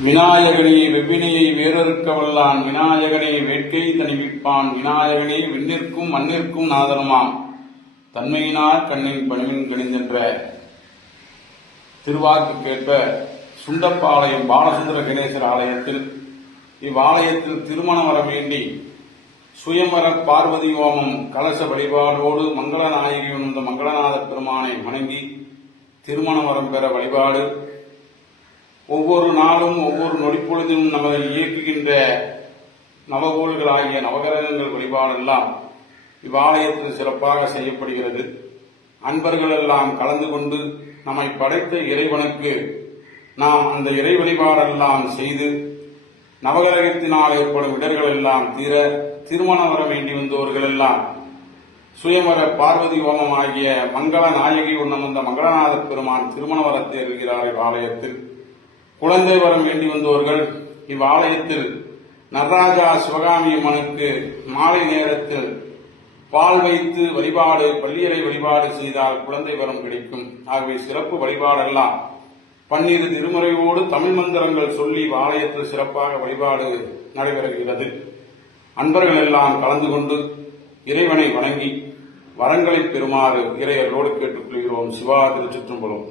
விநாயகனே வெவ்வினையை வேறறுக்க வல்லான், விநாயகனே வேட்கை தணிவிப்பான், விநாயகனே விண்ணிற்கும் மண்ணிற்கும் நாதனுமாம், தன்மையினார் கண்ணின் பணிமின் கணிந்தென்ற திருவாக்குக்கேற்ப சுண்டப்பாளையம் பாலசுந்தர கணேசர் ஆலயத்தில் இவ்வாலயத்தில் திருமணம் வர வேண்டி சுயம்பர பார்வதி ஹோமம் கலச வழிபாடோடு மங்களநாயகி உணர்ந்த மங்களநாத பெருமானை வணங்கி திருமண வரம் பெற வழிபாடு. ஒவ்வொரு நாளும் ஒவ்வொரு நொடிப்பொழுதும் நம்மை இயக்குகின்ற நவகோள்களாகிய நவகிரகங்கள் வழிபாடெல்லாம் இவ்வாலயத்தில் சிறப்பாக செய்யப்படுகிறது. அன்பர்கள் எல்லாம் கலந்து கொண்டு நம்மை படைத்த இறைவனுக்கு நாம் அந்த இறை வழிபாடெல்லாம் செய்து நவகிரகத்தினால் ஏற்படும் இடர்கள் எல்லாம் தீர திருமண வர வேண்டி வந்தவர்கள் எல்லாம் சுயம்பர பார்வதி ஹோமம் ஆகிய மங்கள நாயகி உண்ணமந்த மங்களநாத பெருமான் திருமண வரத்தை இருக்கிறார். இவ்வாலயத்தில் குழந்தை வரம் வேண்டி வந்தவர்கள் இவ்வாலயத்தில் நடராஜா சிவகாமி அம்மனுக்கு மாலை நேரத்தில் பால் வைத்து வழிபாடு பள்ளியறை வழிபாடு செய்தால் குழந்தை வரம் கிடைக்கும். ஆகவே சிறப்பு வழிபாடெல்லாம் பன்னிரு திருமுறையோடு தமிழ் மந்திரங்கள் சொல்லி ஆலயத்தில் சிறப்பாக வழிபாடு நடைபெறுகிறது. அன்பர்கள் எல்லாம் கலந்து கொண்டு இறைவனை வணங்கி வரங்களை பெறுமாறு இறையர்களோடு கேட்டுக்கொள்கிறோம். சிவா திருச்சிற்றம்பலம்.